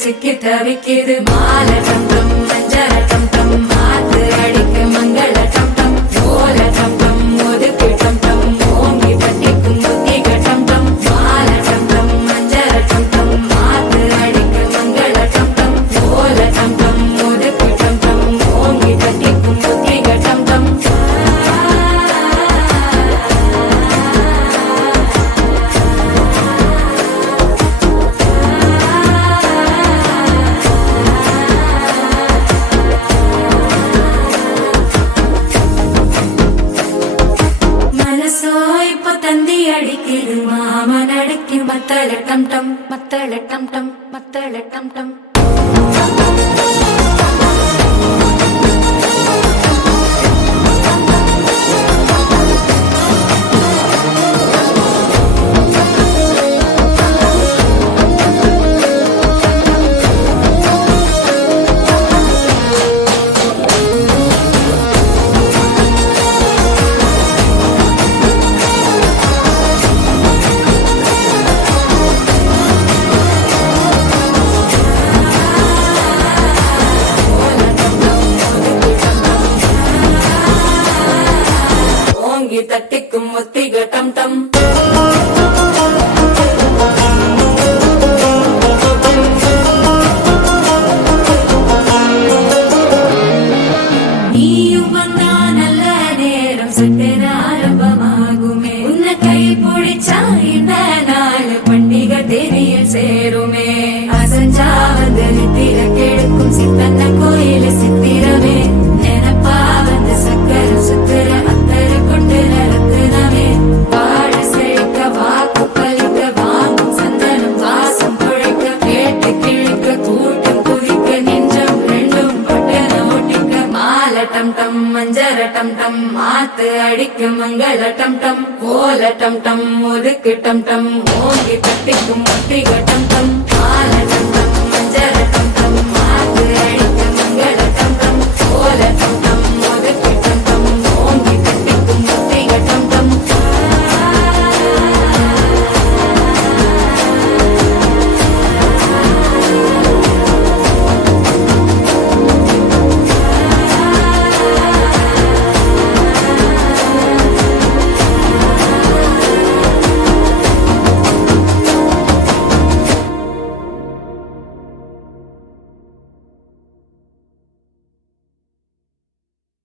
சிக்கி தவிக்கிது மாலை டம் டம் மஞ்சள் டம் டம் மாத்து அடிக்க மங்கள டம் டம் ஓல டம் டம் ஒதுக்கு டம் டம் ஓங்கி பட்டிக்கும் புத்திக டம் டம் மாலை டம் டம் மஞ்சள் டம் டம் மாத்து அடிக்க மங்கள டம் டம் ஓல டம் டம் ஒதுக்கு டம் டம் ஓங்கி பட்டிக்கும் புத்திக டம் டம் அடிக்குது மாமன் அடிக்கு மத்தள டம் டம் மத்தள டம் டம் மத்தள டம் டம் தட்டிக்கும் ஒத்திக டம் டம் நீயும் வந்தா நல்ல நேரம் சட்டென ஆரம்பமாகுமே உன்னை கை பிடிச்சா இந்த நாள் பண்டிகை தேனியில் சேருமே அசஞ்சா வந்து நித்திர கெடுக்கும் சித்தன்ன கோயில சித்திரமே நினைப்பா வந்து சக்கர சுத்திர டம் டம் மஞ்சர டம் டம் மாத்து அடிக்கு மங்கள டம் டம் ஓல டம் டம் ஒதுக்கு டம் டம் ஓங்கி தட்டிக்கும் ஒத்திக டம் டம்